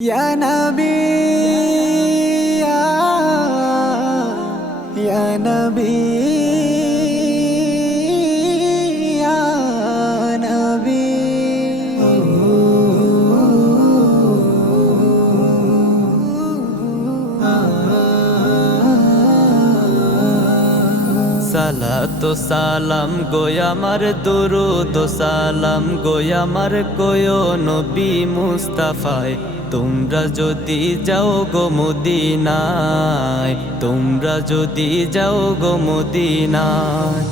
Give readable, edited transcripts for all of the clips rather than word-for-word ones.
ইয়া নবী ইয়া নবী ইয়া নবী সালাত সালাম গোয়ামার দুরুদ সালাম গোয়ামার কোয়ো নবী মুস্তাফায় তোমরা যদি যাও গো মদিনায় তোমরা যদি যাও গো মদিনায়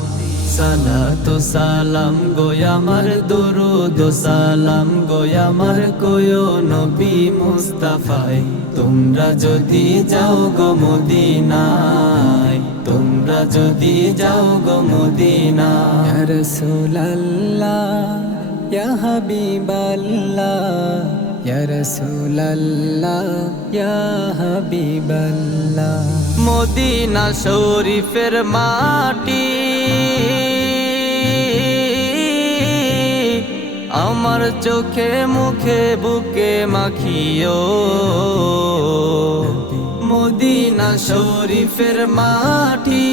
সালাত সালাম গোয়ামার দুরুদ সালাম গোয়ামার কোয়ো নবী মুস্তাফায় তোমরা যদি যাও গো মদিনায় তোমরা যদি যাও গো মদিনায় ইয়া রাসূলুল্লাহ ইয়া হাবিবাল্লাহ ইয়া রাসূলুল্লাহ ইয়া হাবিবাল্লাহ মদিনা শরীফের মাটি আমার চোখে মুখে বুকে মাখিও মদিনা শরীফের মাটি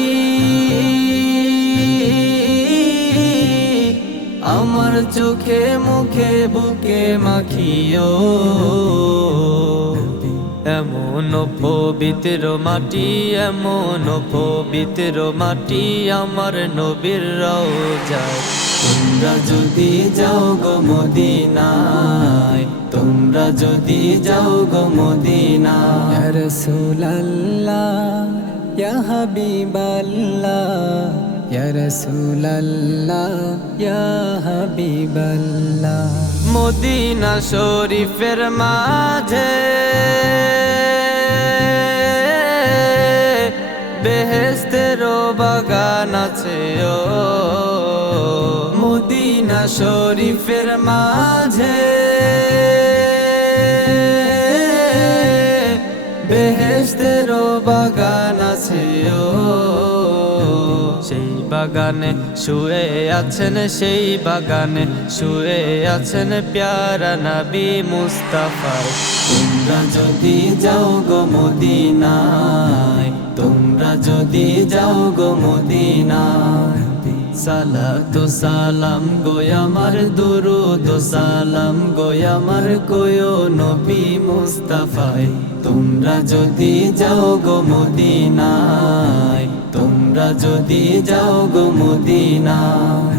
আমার চোখে মুখে বুকে মাখিও এমন পবিত্র মাটি এমন পবিত্র মাটি আমার নবীর রওজায় তোমরা যদি যাও গো মদিনায় তোমরা যদি যাও গো মদিনায় ইয়া রাসূলুল্লাহ ইয়া হাবিবাল্লাহ ইয়া রাসূলুল্লাহ ইয়া হাবিবাল্লাহ মদিনা শরীফের মাঝে বেহেশতের বাগান আছে ও মদিনা শরীফের মাঝে বেহেশতের বাগান আছে ও সেই বাগানে শুয়ে আছেন সেই বাগানে শুয়ে আছেন প্যারা নবী মুস্তাফা তোমরা যদি যাও গো মদিনায় তোমরা যদি যাও গো মদিনায় সালাতু সালাম গোয়ামার দুরুদ সালাম গোয়ামার কোয়ো নবী মুস্তাফায় তোমরা যদি যাও গো মদিনায় তোমরা যদি যাও গো মদিনায়